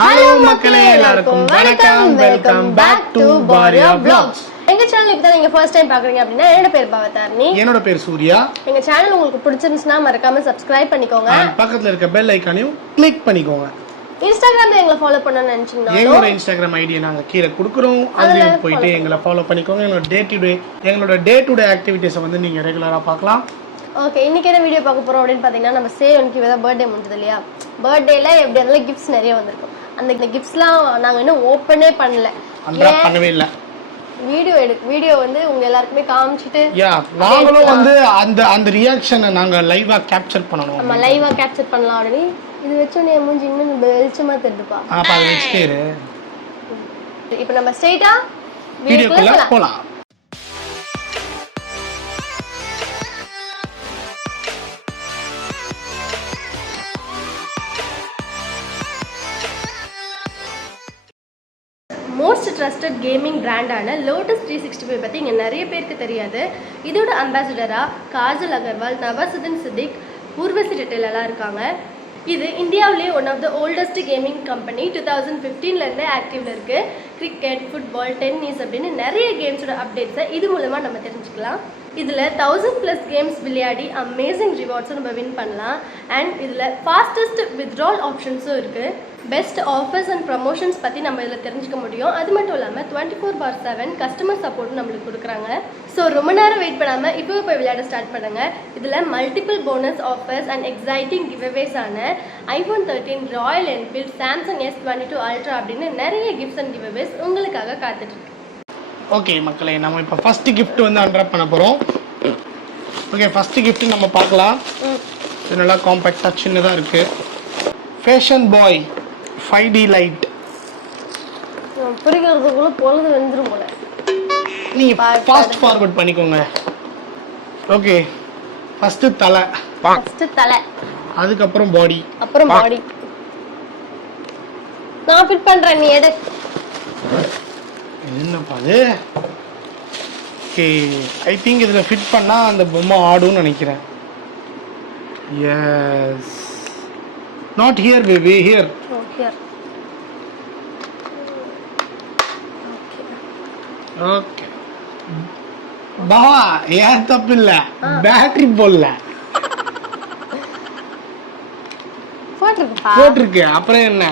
Hello மக்களே எல்லாருக்கும் வணக்கம். Welcome back to bharyavlogs. எங்க சேனல் இப்ப நீங்க ஃபர்ஸ்ட் டைம் பாக்குறீங்க அப்படினா என்னோட பேர் பவதாரணி, என்னோட பேர் சூர்யா. எங்க சேனல் உங்களுக்கு பிடிச்சிருந்துச்சுனா மறக்காம Subscribe பண்ணிக்கோங்க. பக்கத்துல இருக்க பெல் ஐகானையும் கிளிக் பண்ணிக்கோங்க. இன்ஸ்டாகிராம்ல எங்களை ஃபாலோ பண்ணனும்னு நினைச்சீங்கன்னா எங்களோட இன்ஸ்டாகிராம் ஐடியை நாங்க கீழ கொடுக்கிறோம். அதுல போய்ட்டு எங்களை ஃபாலோ பண்ணிக்கோங்க. எங்களோட டே டு டே ஆக்டிவிட்டீஸ் வந்து நீங்க ரெகுலரா பார்க்கலாம். ஓகே, இன்னைக்கு என்ன வீடியோ பார்க்க போறோம் அப்படின்னு பாத்தீங்கன்னா, நம்ம சேயோனுக்கு இவதான் பர்த்டே முடிஞ்சது இல்லையா? பர்த்டேல எப்படி இருந்தாலும் கிஃப்ட்ஸ் நிறைய வந்திருக்கும். அந்த கிஃப்ட்ஸ்லாம் நாங்க இன்னும் ஓபனே பண்ணல, பண்ணவே இல்ல. வீடியோ வந்து உங்க எல்லாருக்குமே காமிச்சிட்டு நாங்களும் வந்து அந்த ரியாக்ஷனை நாங்க லைவா கேப்சர் பண்ணனும். நம்ம லைவா கேப்சர் பண்ணலாம் அப்படி. இது வெச்சோனே மூஞ்சி இன்னும் வெளிச்சமா தெரியுதுப்பா. அப்ப அது வெச்சிட்டே. இப்போ நம்ம ஸ்ட்ரைட்டா வீடியோக்குள்ள போலாம். மோஸ்ட் ட்ரஸ்டட் கேமிங் பிராண்டான லோட்டஸ் 365 பற்றி இங்கே நிறைய பேருக்கு தெரியாது. இதோட அம்பாசிடராக காஜல் அகர்வால், நவாசுதீன் சித்திக், ஊர்வசி ரெட்டெல்லாம் இருக்காங்க. இது இந்தியாவிலேயே one of the oldest gaming company. 2015லேருந்தே ஆக்டிவ்ல இருக்குது. கிரிக்கெட், ஃபுட்பால், டென்னிஸ் அப்படின்னு நிறைய கேம்ஸோட அப்டேட்ஸை இது மூலமாக நம்ம தெரிஞ்சுக்கலாம். இதில் 1000+ கேம்ஸ் விளையாடி அமேசிங் ரிவார்ட்ஸும் நம்ம வின் பண்ணலாம். அண்ட் இதில் ஃபாஸ்டஸ்ட் வித்ட்ரால் ஆப்ஷன்ஸும் இருக்குது. பெஸ்ட் ஆஃபர்ஸ் அண்ட் ப்ரமோஷன்ஸ் பற்றி நம்ம இதில் தெரிஞ்சுக்க முடியும். அது மட்டும் இல்லாமல் 24/7 கஸ்டமர் சப்போர்ட்டும் நம்மளுக்கு கொடுக்குறாங்க. ஸோ ரொம்ப நேரம் வெயிட் பண்ணாமல் இப்போ போய் விளையாட ஸ்டார்ட் பண்ணுங்கள். இதில் multiple bonus offers and exciting giveaways ஆன iPhone 13, Royal Enfield, Samsung S22 ultra அப்படின்னு நிறைய கிஃப்ட்ஸ் அண்ட் கிவ்அவேஸ் உங்களுக்காக காத்துட்ருக்கு. ஓகே மக்களே, நம்ம இப்போ ஃபர்ஸ்ட் கிஃப்ட் வந்து அன்ராப் பண்ண போகிறோம். ஓகே, ஃபர்ஸ்ட் கிஃப்ட் நம்ம பார்க்கலாம். இது நல்லா காம்பேக்டாக சின்னதாக இருக்குது. ஃபேஷன் பாய் 5D லைட். புரிகிறதுக்குள்ள பொழுது வெந்துரும் போல. நீங்க ஃபாஸ்ட் ஃபார்வர்ட் பண்ணிக்கோங்க. ஓகே, ஃபர்ஸ்ட் தலை. அதுக்கு அப்புறம் பாடி. நான் ஃபிட் பண்றேன், நீ எடு. என்னப்பா இது? ஓகே, ஐ திங்க் இதுல ஃபிட் பண்ணா அந்த பொம்மை ஆடும்னு நினைக்கிறேன். Yes. Not here, baby. Here. Oh, here. Okay. பாவா, ஏன் தப்பு இல்ல, பேட்டரி போடல. போட்டிருக்கு. அப்புறம் என்ன?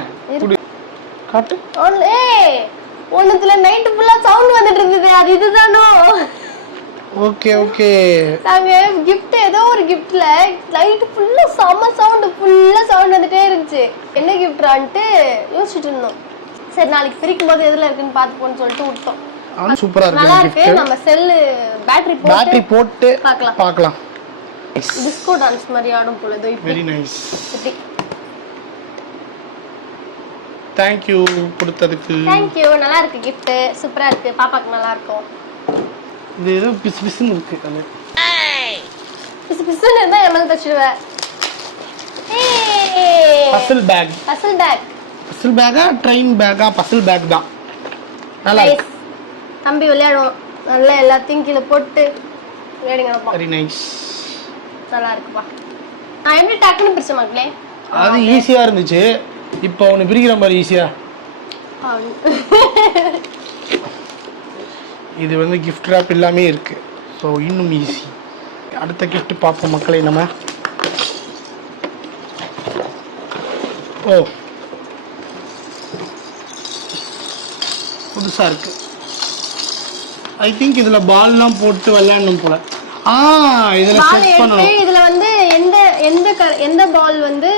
காட்டு. ஏய், ஒண்ணுத்துல நைட் ஃபுல்லா சவுண்ட் வந்துட்டு இருந்தது. அது இதுதானோ? Okay okay. நாங்க gift ஏதோ ஒரு giftல லைட் ஃபுல்லா சம சவுண்ட் வந்துட்டே இருந்துச்சு. என்ன கிஃப்ட்ரான்ட்டு யோசிச்சுட்டு இருந்தோம். சரி, நாளைக்கு பிரிக்கும் போது எதுல இருக்குன்னு பாத்து போன்னு சொல்லிட்டு விட்டோம். சூப்பரா இருக்கு. நல்லா இருக்கு. நம்ம செல் பேட்டரி போட்டு பார்க்கலாம். டிஸ்கோ டான்ஸ் மாதிரி ஆடும் போல. Very nice. Thank you கொடுத்ததுக்கு. Thank you. நல்லா இருக்கு gift. சூப்பரா இருக்கு. பாப்பாக்கு நல்லா இருக்கும். இது ஏதோ பிசுன்னு இருக்கு. அது பிசுன்னு இருந்தா எம்மல தச்சிடுவே. பசில் பேக்கா ட்ரெயின் பேக்கா? பசில் பேக் தான். நல்லா இருக்கு. தம்பி விளையாடுவோம். நல்லா எல்லாத்தையும் கீழே போட்டு விளையாடுங்க. Very nice. நல்லா இருக்குப்பா. நான் எப்படி டக்குன்னு பிரிச்ச மக்களே? அது ஈஸியா இருந்துச்சு. இப்போ ஒன்னு பிரிக்கிற மாதிரி ஈஸியா. இது வந்து கிஃப்ட் ராப் எல்லாமே இருக்கு. ஸோ இன்னும் ஈஸி. அடுத்த கிஃப்ட் பார்ப்போம் மக்களே. நம்ம புதுசா இருக்கு. ஐ திங்க் இதுல பால்லாம் போட்டு விளையாடணும் போல. இதுல செட் பண்ணனும். இதுல வந்து எந்த பால் வந்து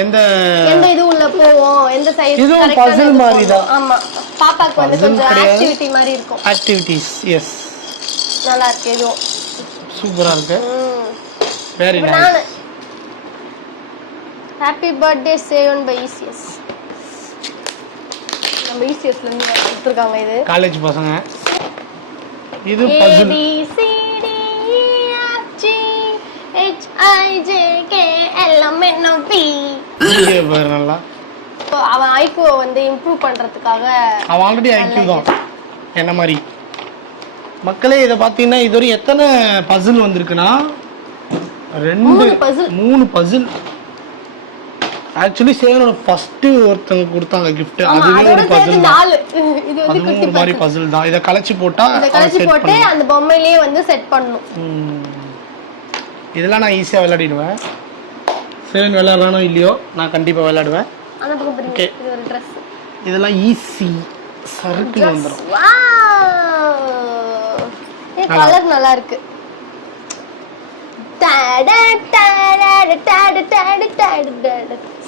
எந்த இது உள்ள போவோம், எந்த சைஸ் கரெக்ட்டா பசில் மாதிரி தான். ஆமா, பாப்பாக்கு வந்து கொஞ்சம் ஆக்டிவிட்டி மாதிரி இருக்கும். ஆக்டிவிட்டீஸ். எஸ், நல்லா இருக்கு. இது சூப்பரா இருக்கு. Very nice. Happy birthday Seyon by ECS. நம்ம ECSல இருந்து கொடுத்திருக்காங்க. இது காலேஜ் பசங்க. இது Basil. A B C D E F G H I J K L M N O P. இது நல்லா. அவன் IQ வந்து இம்ப்ரூவ் பண்றதுக்காக. அவன் ஆல்ரெடி IQ தான் என்ன மாதிரி. மக்களே, இத பாத்தீங்கன்னா இதுவரை எத்தனை பசில் வந்திருக்குன்னா 3 பசில். ஆக்சுவலி சேவனோட ஃபர்ஸ்ட் ஒருத்தங்க கொடுத்தாங்க gift. அதுவே ஒரு பசில் தான். இது வந்து குட்டி ஒரு மாதிரி பசில் தான். இத கலச்சி போட்டா அந்த பொம்மையிலேயே வந்து செட் பண்ணனும். இதெல்லாம் நான் ஈஸியா விளையாடிடுவேன். சேவன் விளையாடுறானோ இல்லையோ நான் கண்டிப்பா விளையாடுவேன். அந்த பக்கம் பாருங்க. இது ஒரு Dress. இதெல்லாம் ஈஸி சறுக்கு வந்துரும். வாவ்! இந்த கலர் நல்லா இருக்கு.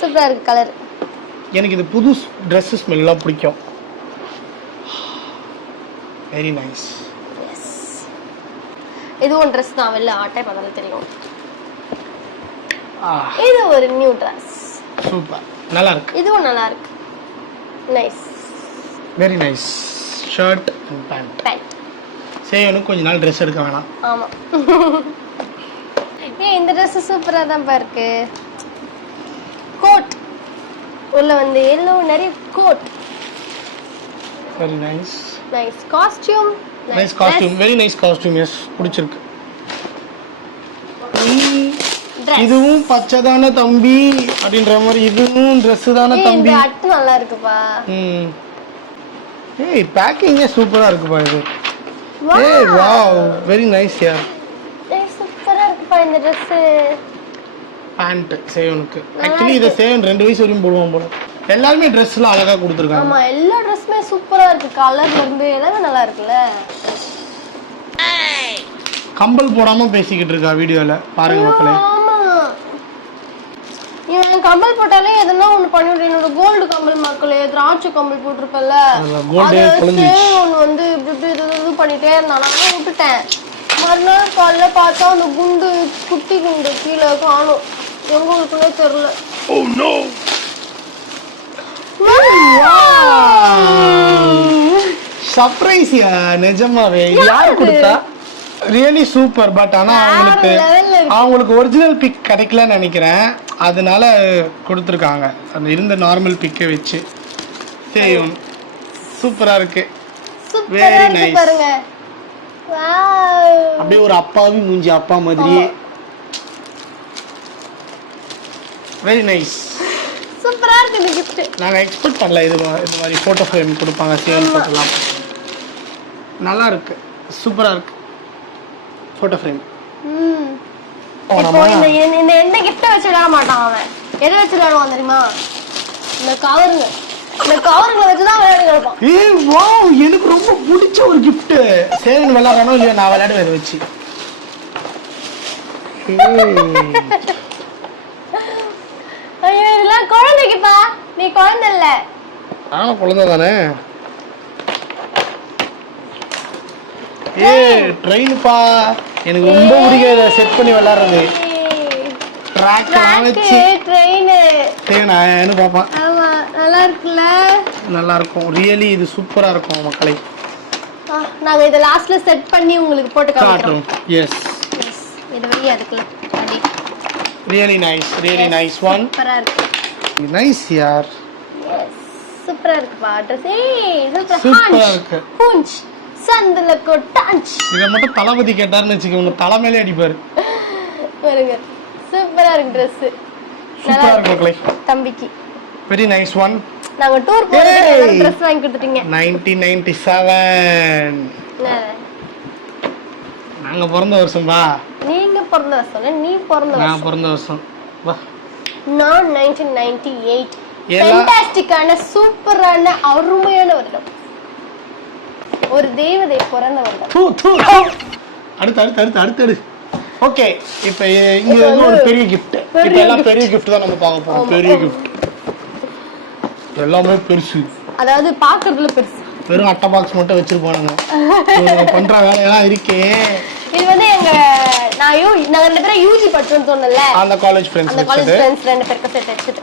சூப்பரா இருக்கு கலர். எனக்கு இது புது Dress ஸ்மெல் எல்லாம் பிடிக்கும். Very nice. எஸ். இது ஒரு Dress தான். வெள்ள ஆட்டை பார்த்தாலே தெரியும். இது ஒரு நியூ Dress. சூப்பர். நல்லா இருக்கு. இதுவும் நல்லா இருக்கு. Nice. Very nice. Shirt and pant. சேவனுக்கு கொஞ்ச நாள் Dress எடுக்க வேணாம். ஆமா. இந்த Dress சூப்பரா தான் இருக்கு. கோட் உள்ள வந்து yellow நிறைய coat. Very nice. Nice costume. Nice costume. Very nice costume. Yes பிடிச்சிருக்கு. இதுவும் பச்சைதான தம்பி அப்படின்ற மாதிரி இதுவும் Dress தான தம்பி. இந்த அட்டை நல்லா இருக்குப்பா. ஏய் பேக்கிங்கே சூப்பரா இருக்குப்பா இது. ஏய் வாவ் வெரி நைஸ் யார். சூப்பரா இருக்குப்பா இந்த Dress. பேண்ட் சேவனுக்கு. एक्चुअली இத சேவன் 2 வயசு வரையும் போடுவான் போல. எல்லாரும் Dressல அழகா கொடுத்திருக்காங்க. ஆமா எல்லா Dressமே சூப்பரா இருக்கு. கலர்ல இருந்து எல்லாமே நல்லா இருக்குல. கம்பல் போடாம பேசிக்கிட்டு இருக்கா வீடியோல பாருங்க மக்களே. இவன் கம்பல் போட்டாலே எதனா ஒன்னு பண்ணிவிடு. என்னோட கோல்டு கம்பல் மக்களே திராட்சை கம்பல் போட்டிருப்பல கோல்டே குழஞ்சிச்சு. ஒன்னு வந்து இப்படி இது பண்ணிட்டே இருந்தான். நான் விட்டுட்டேன். மறுநாள் காலைல பார்த்தா அந்த குண்டு குட்டி குண்டு கீழே காணும். எங்க இருக்குன்னே தெரியல. Oh no. சர்ப்ரைஸ் யா நிஜமாவே. யார் கொடுத்தா? Really super. பட் ஆனா அவங்களுக்கு ஒரிஜினல் பிக் கிடைக்கலன்னு நினைக்கிறேன். அதனால கொடுத்துருக்காங்க அந்த இருந்த நார்மல் பிக்கை வச்சு. சேயும் சூப்பரா இருக்கு. Very nice. பாருங்க வாவ் அப்படியே ஒரு அப்பாவி மூஞ்சி அப்பா மாதிரியே. Very nice. சூப்பரா இருக்கு இந்த gift. நாங்க எக்ஸ்பெக்ட் பண்ணல இது மாதிரி போட்டோ ஃப்ரேம் கொடுப்பாங்க சேவன் போட்டோலாம். நல்லா இருக்கு. சூப்பரா இருக்கு போட்டோ ஃப்ரேம். இப்போ இந்த எந்த gift வச்சு விளையாட மாட்டான் அவன். எதை வச்சு விளையாடுவான் தெரியுமா? இந்த கவருங்க. இந்த கவருங்களை வச்சு தான் விளையாடி கிடப்பான். ஏய் வாவ் எனக்கு ரொம்ப பிடிச்ச ஒரு gift. சேவன் விளையாடணும் இல்லையா நான் விளையாடுவேன் இதை வச்சு. ஐயோ இதெல்லாம் குழந்தைக்குப்பா. நீ குழந்தை இல்ல. நானும் குழந்தை தானே. ஏய் ட்ரெயின்ப்பா. எனக்கு ரொம்ப பிடிக்காத செட் பண்ணி விளையாடுறது. ட்ராக் வச்சு ட்ரெயின். சரி நான் என்ன பாப்பா. ஆமா நல்லா இருக்குல்ல. நல்லா இருக்கும். ரியலி இது சூப்பரா இருக்கும் மக்களே. நாங்க இத லாஸ்ட்ல செட் பண்ணி உங்களுக்கு போட்டு காட்டுறோம். எஸ் இது வெளிய இருக்குல. Really nice. Really nice one. சூப்பரா இருக்கு. நைஸ் யார். எஸ் சூப்பரா இருக்கு பா. Dress சூப்பரா இருக்கு. புஞ்ச் சந்தல கொட்டாஞ்ச். இத மட்டும் தலபதி கேட்டாருன்னு வெச்சுக்க உங்க தலை மேலே அடிப்பாரு. பாருங்க சூப்பரா இருக்கு Dress. சூப்பரா இருக்கு மக்களே. தம்பிக்கு. Very nice one. நாங்க டூர் போறதுக்கு Dress வாங்கி கொடுத்துட்டீங்க. 1997. நாங்க பிறந்த வருஷம் பா. நீங்க பிறந்த வருஷம் நீ பிறந்த வருஷம். நான் பிறந்த வருஷம் வா. நான் 1998. ஃபேண்டாஸ்டிக்கான சூப்பரான அருமையான வருடம். ஒரு தேவதை பிறந்த வருடம். அடுத்து ஓகே இப்போ இங்க ஒரு பெரிய gift. இப்போ எல்லாம் பெரிய gift தான் நம்ம பார்க்க போறோம். பெரிய gift எல்லாமே பெருசு. அதாவது பார்க்கிறதுல பெருசு. வெறும் அட்டை பாக்ஸ் மட்டும் வச்சிருப்பானுங்க. பண்ற வேலையெல்லாம் இருக்கே. இது வந்து நாங்க ரெண்டு பேரும் யூஜி படிச்சோம்னு சொன்னல. அந்த காலேஜ் ஃப்ரெண்ட்ஸ். அந்த காலேஜ் ஃப்ரெண்ட்ஸ் ரெண்டு பேருக்கு செட் வச்சிட்டு.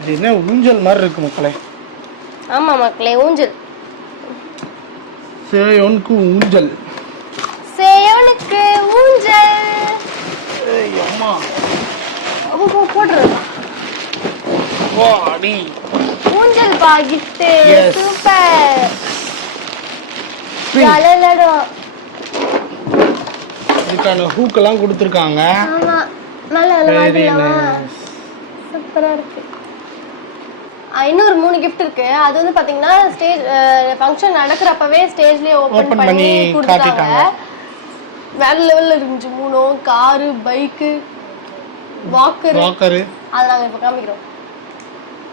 இது என்ன ஊஞ்சல் மாதிரி இருக்கு மக்களே. ஆமா மக்களே ஊஞ்சல். சேயோனுக்கு ஊஞ்சல். சேயோனுக்கு ஊஞ்சல். ஏய் அம்மா. போடுற. வாடி. ஊஞ்சல் பா gift. சூப்பர். யாலலடோ. இதுக்கான ஹூக் எல்லாம் கொடுத்திருக்காங்க. ஆமா. நல்லா மாட்டலாம். சூப்பரா இருக்கு. இன்னொரு 3 gift இருக்கு. அது வந்து பாத்தீங்கன்னா ஸ்டேஜ் ஃபங்க்ஷன் நடக்கிறப்பவே ஸ்டேஜ்லயே ஓபன் பண்ணி கொடுத்தாங்க. வேற லெவல்ல இருந்துச்சு. 3 கார், பைக், வாக்கர். அத நாங்க இப்ப காமிக்கிறோம்.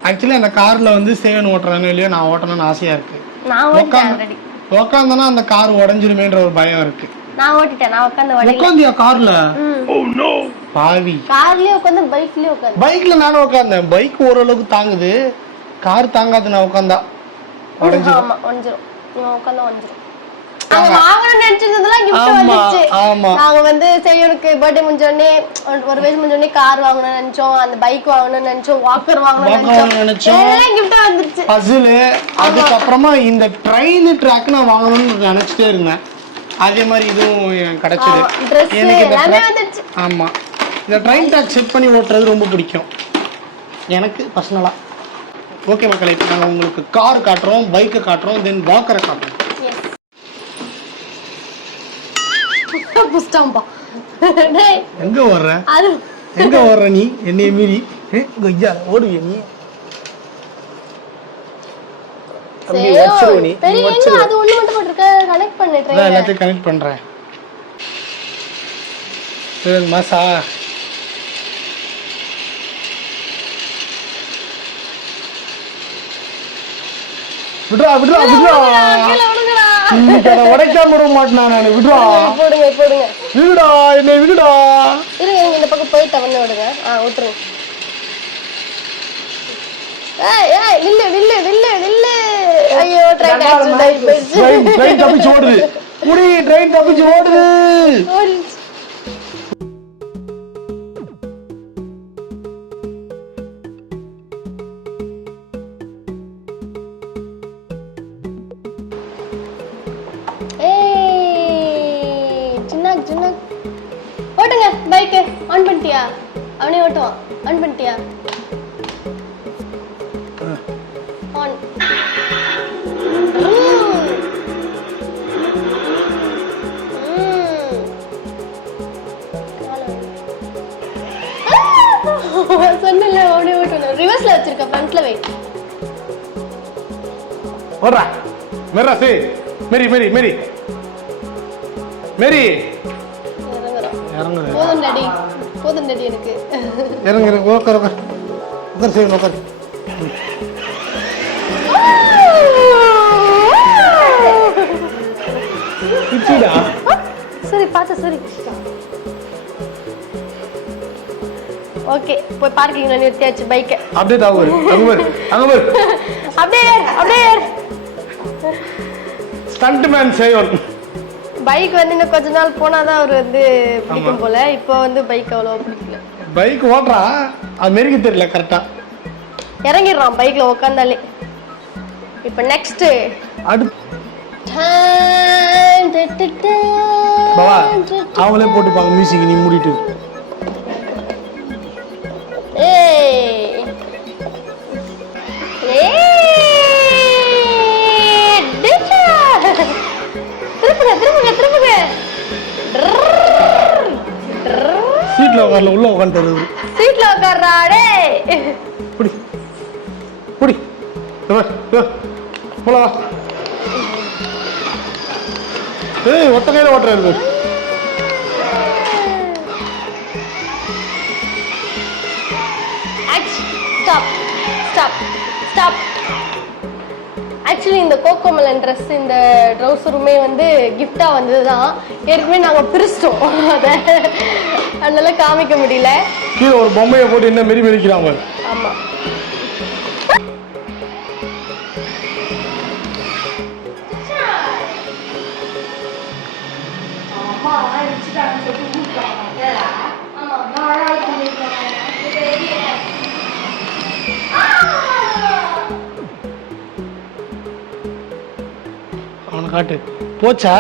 ஆக்சுவலி அந்த கார்ல வந்து சேவன் ஓட்டுறானே இல்லையோ நான் ஓட்டணும்னு ஆசையா இருக்கு. நான் ஓட்டிட்டேன் ஆல்ரெடி. உட்கார்ந்தனா அந்த கார் உடைஞ்சிருமேன்ற ஒரு பயம் இருக்கு. நான் ஓட்டிட்டேன். நான் உட்கார்ந்தியா கார்ல? ஓ நோ பாவி. கார்லயே உட்கார்ந்து பைக்லயே உட்கார்ந்து. பைக்ல நானும் உட்கார்ந்தேன். பைக் ஓரளவுக்கு தாங்குது, கார் தாங்காது. நான் உட்கார்ந்தா உடைஞ்சிரும். ஆமா உடைஞ்சிரும். நீ உட்கார்ந்தா உடைஞ்சிரும். நாங்க வாங்கணும்னு நினைச்சதெல்லாம் gift வந்துச்சு. நாங்க வந்து சேயோனுக்கு பர்த்டே முடிஞ்சோடனே ஒரு வயசு முடிஞ்சோடனே கார் வாங்கணும்னு நினைச்சோம், அந்த பைக் வாங்கணும்னு நினைச்சோம், வாக்கர் வாங்கணும்னு நினைச்சோம். எல்லாம் gift வந்துருச்சு. பசில் அதுக்கு அப்புறமா இந்த ட்ரெயின் ட்ராக் நான் வாங்கணும்னு நினைச்சிட்டே இருந்தேன். அதே மாதிரி இதுவும் கிடைச்சது. எனக்கு ஆமா இந்த ட்ரெயின் ட்ராக் செட் பண்ணி ஓட்டுறது ரொம்ப பிடிக்கும் எனக்கு பர்சனலா. ஓகே மக்களே, இப்போ நாங்கள் உங்களுக்கு கார் காட்டுறோம், பைக்கை காட்டுறோம், தென் வாக்கரை காட்டுறோம். எங்க வர்ற எங்க வர்ற நீ என்னைய மீறி ஓடுவிய நீ? எல்லாத்தையும் கனெக்ட் பண்றேன். மாசா விடுறா விடுறா விடுறா, உடைக்காம விட மாட்டேன் நான். விடுறா போடுங்க போடுங்க, விடுடா என்னை விடுடா. இருங்க இந்த பக்கம் போயிட்டு வந்து விடுங்க. விட்டுருங்க. நில்லு நில்லு நில்லு நில்லு. ஐயோ ட்ரெயின் தப்பிச்சு ஓடுது. குடி ட்ரெயின் தப்பிச்சு ஓடுது. ஓட்டுங்க பைக்கு. ஆன் பண்ணிட்டியா? அவனே ஓட்டுவான். ஆன் பண்ணிட்டியா? ஆன். சொன்னல அவனே ஓட்டணும். ரிவர்ஸ்ல வச்சிருக்க, ஃப்ரண்ட்ல வை. ஓடுறா மேரா சே மேரி மேரி மேரி மேரி. போதும் டாடி, போதும் டாடி எனக்கு. இறங்கு இறங்கு. உட்கார் உட்கார் உட்கார் சேவன் உட்கார். சரி பார்த்து சரி. ஓகே போய் பார்க்கிங்ல நிறுத்தியாச்சு பைக்கை. அப்படியே தாவு அங்க பாரு அங்க பாரு. அப்படியே அப்படியே ஸ்டண்ட் மேன் சேவன். பைக் வந்து இன்னும் கொஞ்ச நாள் போனாதான் அவர் வந்து பிடிக்கும் போல. இப்போ வந்து பைக் அவ்வளோ பிடிக்கல. பைக் ஓட்டுறா, அது மெருகு தெரியல கரெக்டா. இறங்கிடுறான் பைக்ல உட்காந்தாலே. இப்போ நெக்ஸ்ட் பாவா அவங்களே போட்டுப்பாங்க மியூசிக், நீ மூடிட்டு. சீட்ல உட்கார்ல உள்ள உட்கார்ந்து சீட்ல உட்கார்றா. டேய் புடி புடி போலாம். ஏய் ஒத்த கையில ஓட்டுறாரு. Stop stop stop. ஆக்சுவலி இந்த கோகோமெலன் ட்ரெஸ், இந்த ட்ரௌசருமே வந்து கிஃப்டா வந்ததுதான். ஏற்கனவே நாங்க பிரிச்சிட்டோம் அதை, அதனால காமிக்க முடியல. கீழே ஒரு பொம்மையை போட்டு என்ன மெரி மெரிக்கிறாங்க. ஆமா அவனை காட்டு. போச்சா?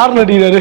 ஆர்ன் அடிக்கிறாரு.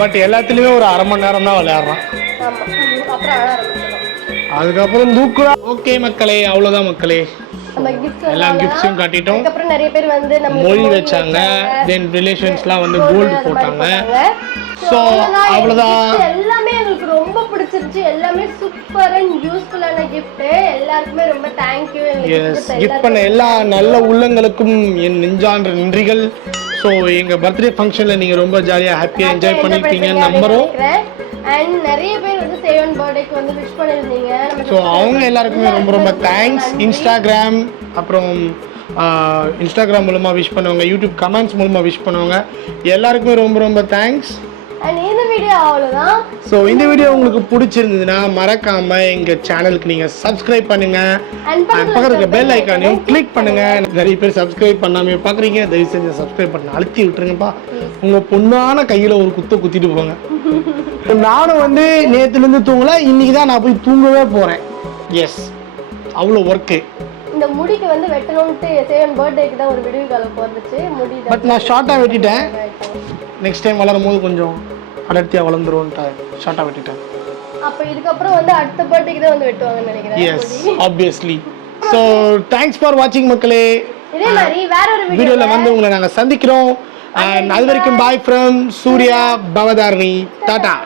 பட் எல்லாத்துலேயுமே ஒரு அரை மணி நேரம் தான் விளையாடுறான். ஆமாம், அப்புறம் அழ ஆரம்பிச்சிடும். அதுக்கப்புறம் தூக்குறா. ஓகே மக்களே, அவ்வளோதான் மக்களே. நம்ம கிஃப்ட்ஸ் எல்லா கிஃப்ட்ஸும் காட்டிட்டோம். அதுக்கப்புறம் நிறைய பேர் வந்து நம்ம மொழி வச்சாங்க, தென் ரிலேஷன்ஸ்லாம் வந்து கோல்டு போட்டாங்க. ஸோ அவ்வளோதான். எல்லாமே எங்களுக்கு ரொம்ப பிடிச்சிருச்சு. எல்லாமே சூப்பர் அண்ட் யூஸ்ஃபுல்லான கிஃப்ட். எல்லாருக்குமே ரொம்ப தேங்க்யூ. எஸ், கிஃப்ட் பண்ண எல்லா நல்ல உள்ளங்களுக்கும் என் நெஞ்சான்ற நன்றிகள். ஸோ எங்கள் பர்த்டே ஃபங்க்ஷனில் நீங்கள் ரொம்ப ஜாலியாக ஹாப்பியாக என்ஜாய் பண்ணியிருப்பீங்கன்னு நம்புகிறோம். அண்ட் நிறைய பேர் வந்து சேவன் பர்த்டேக்கு வந்து விஷ் பண்ணியிருந்தீங்க. ஸோ அவங்க எல்லாருக்குமே ரொம்ப ரொம்ப தேங்க்ஸ். இன்ஸ்டாகிராம், அப்புறம் இன்ஸ்டாகிராம் மூலமாக விஷ் பண்ணுவாங்க, யூடியூப் கமெண்ட்ஸ் மூலமாக விஷ் பண்ணுவாங்க, எல்லாருக்குமே ரொம்ப ரொம்ப தேங்க்ஸ். அண்ட் இந்த வீடியோ அவ்வளோதான். ஸோ இந்த வீடியோ உங்களுக்கு பிடிச்சிருந்ததுன்னா மறக்காம எங்கள் சேனலுக்கு நீங்கள் சப்ஸ்கிரைப் பண்ணுங்க. பக்கத்துக்கு பெல் ஐக்கானையும் கிளிக் பண்ணுங்க. நிறைய பேர் சப்ஸ்கிரைப் பண்ணாமல் பார்க்குறீங்க, தயவு செஞ்சு சப்ஸ்கிரைப் பண்ண அழுத்தி விட்டுருங்கப்பா. உங்கள் பொண்ணான கையில் ஒரு குத்திட்டு போங்க. நானும் வந்து நேற்றுலேருந்து தூங்கல, இன்னைக்கு தான் நான் போய் தூங்கவே போகிறேன். எஸ், அவ்வளோ ஒர்க்கு. இந்த முடிக்கு வந்து வெட்டணும்ட்டு சேவன் பர்த்டேக்கு தான் ஒரு வீடியோ கால் போட்டுச்சு முடி. பட் நான் ஷார்ட்டாக வெட்டிட்டேன். நெக்ஸ்ட் டைம் வளரும் போது கொஞ்சம் அடர்த்தியாக வளர்ந்துருவோன்ட்டு ஷார்ட்டாக வெட்டிட்டேன். அப்போ இதுக்கப்புறம் வந்து அடுத்த பர்த்டேக்கு தான் வந்து வெட்டுவாங்கன்னு நினைக்கிறேன். Yes, obviously. So thanks for வாட்சிங் மக்களே. இதே மாதிரி வேற ஒரு வீடியோவில் வந்து உங்களை நாங்கள் சந்திக்கிறோம். அது வரைக்கும் பாய் ஃப்ரம் சூர்யா பவதாரணி. டாடா.